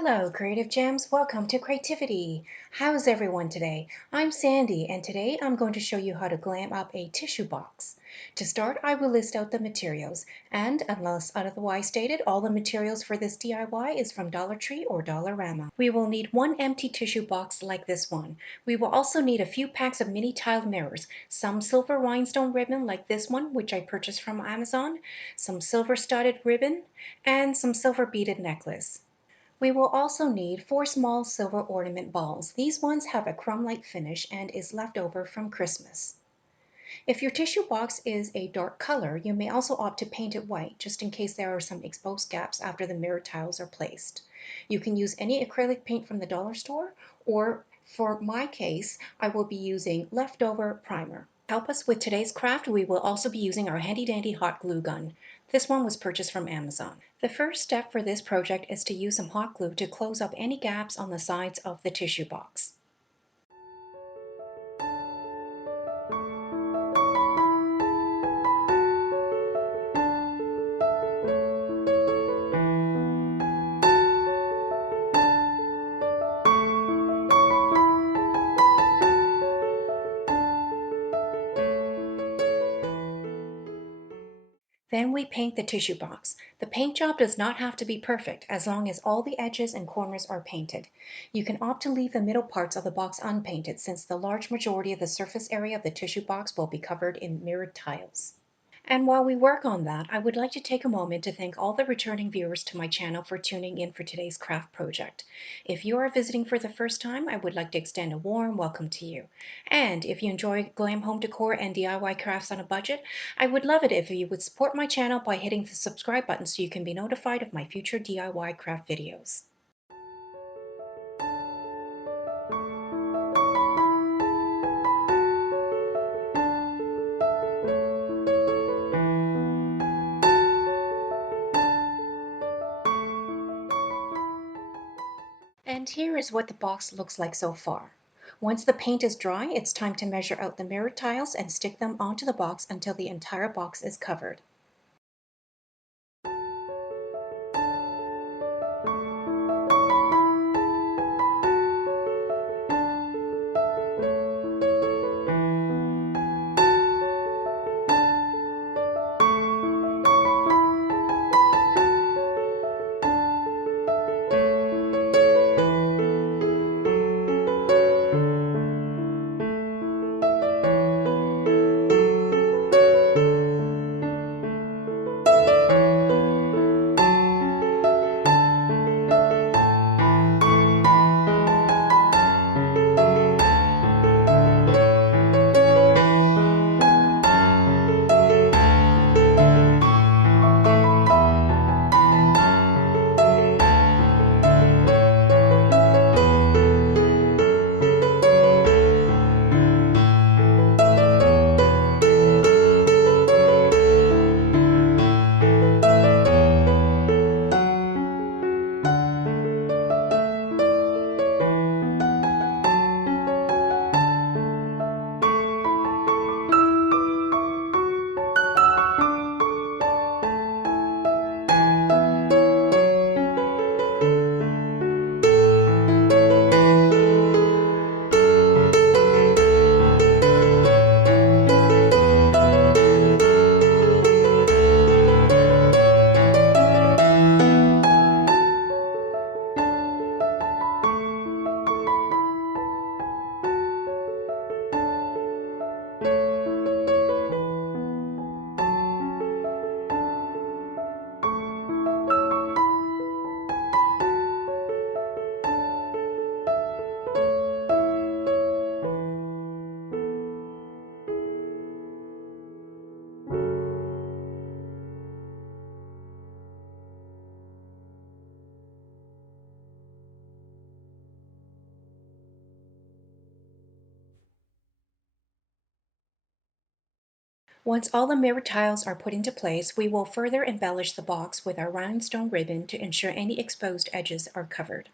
Hello, Creative Gems. Welcome to Creativity. How's everyone today? I'm Sandy, and today I'm going to show you how to glam up a tissue box. To start, I will list out the materials, and unless otherwise stated, all the materials for this DIY is from Dollar Tree or Dollarama. We will need one empty tissue box like this one. We will also need a few packs of mini tiled mirrors, some silver rhinestone ribbon like this one, which I purchased from Amazon, some silver studded ribbon, and some silver beaded necklace. We will also need 4 small silver ornament balls. These ones have a crumb-like finish and is left over from Christmas. If your tissue box is a dark color, you may also opt to paint it white, just in case there are some exposed gaps after the mirror tiles are placed. You can use any acrylic paint from the dollar store, or for my case, I will be using leftover primer. To help us with today's craft, we will also be using our handy dandy hot glue gun. This one was purchased from Amazon. The first step for this project is to use some hot glue to close up any gaps on the sides of the tissue box. Then we paint the tissue box. The paint job does not have to be perfect as long as all the edges and corners are painted. You can opt to leave the middle parts of the box unpainted since the large majority of the surface area of the tissue box will be covered in mirrored tiles. And while we work on that, I would like to take a moment to thank all the returning viewers to my channel for tuning in for today's craft project. If you are visiting for the first time, I would like to extend a warm welcome to you. And if you enjoy glam home decor and DIY crafts on a budget, I would love it if you would support my channel by hitting the subscribe button so you can be notified of my future DIY craft videos. And here is what the box looks like so far. Once the paint is dry, it's time to measure out the mirror tiles and stick them onto the box until the entire box is covered. Once all the mirror tiles are put into place, we will further embellish the box with our rhinestone ribbon to ensure any exposed edges are covered.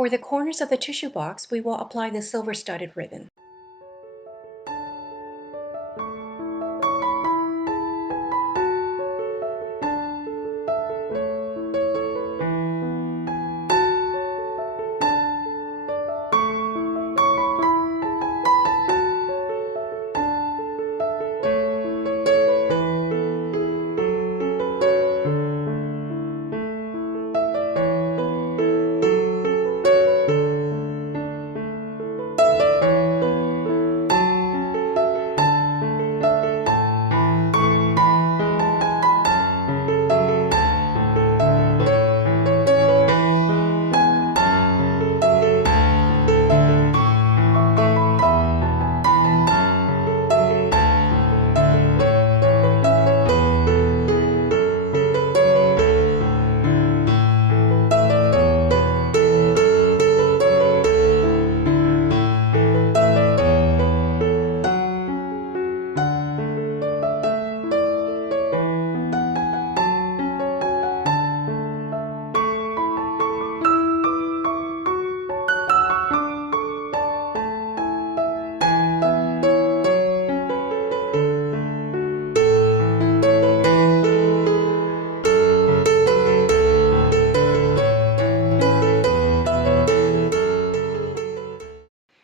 For the corners of the tissue box, we will apply the silver studded ribbon.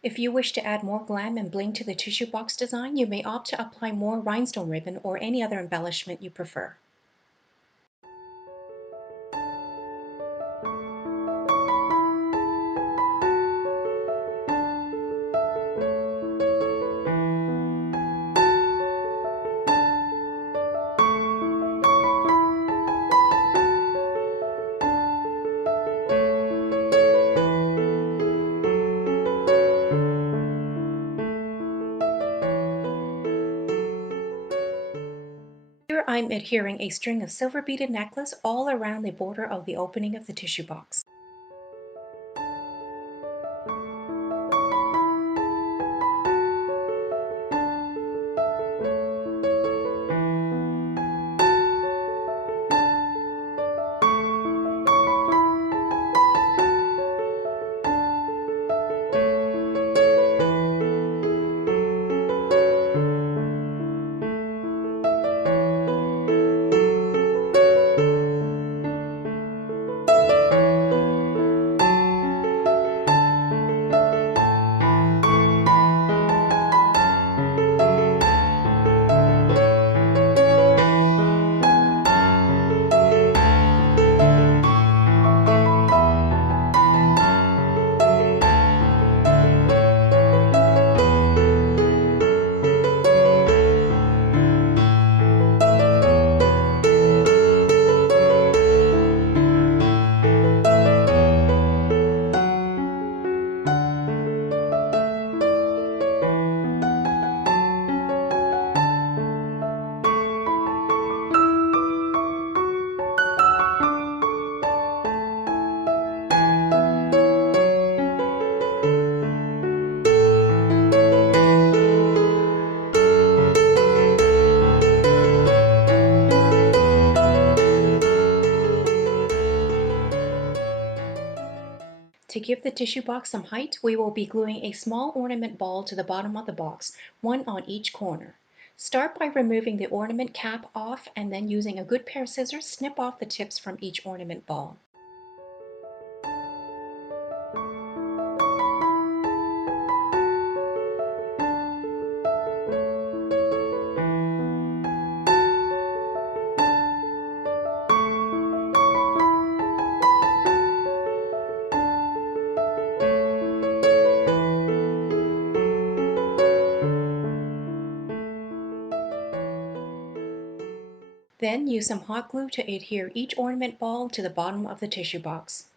If you wish to add more glam and bling to the tissue box design, you may opt to apply more rhinestone ribbon or any other embellishment you prefer. Here I'm adhering a string of silver beaded necklace all around the border of the opening of the tissue box. To give the tissue box some height, we will be gluing a small ornament ball to the bottom of the box, one on each corner. Start by removing the ornament cap off and then using a good pair of scissors, snip off the tips from each ornament ball. Then use some hot glue to adhere each ornament ball to the bottom of the tissue box.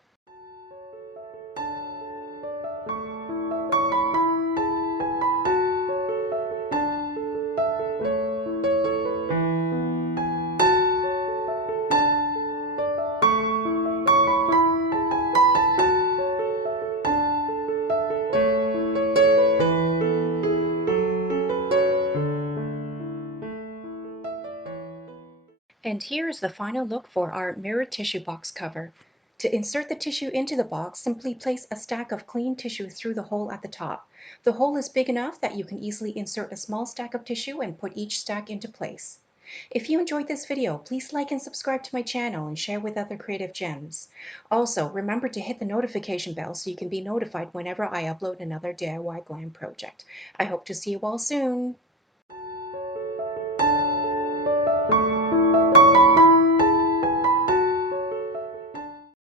And here is the final look for our mirrored tissue box cover. To insert the tissue into the box, simply place a stack of clean tissue through the hole at the top. The hole is big enough that you can easily insert a small stack of tissue and put each stack into place. If you enjoyed this video, please like and subscribe to my channel and share with other creative gems. Also, remember to hit the notification bell so you can be notified whenever I upload another DIY glam project. I hope to see you all soon.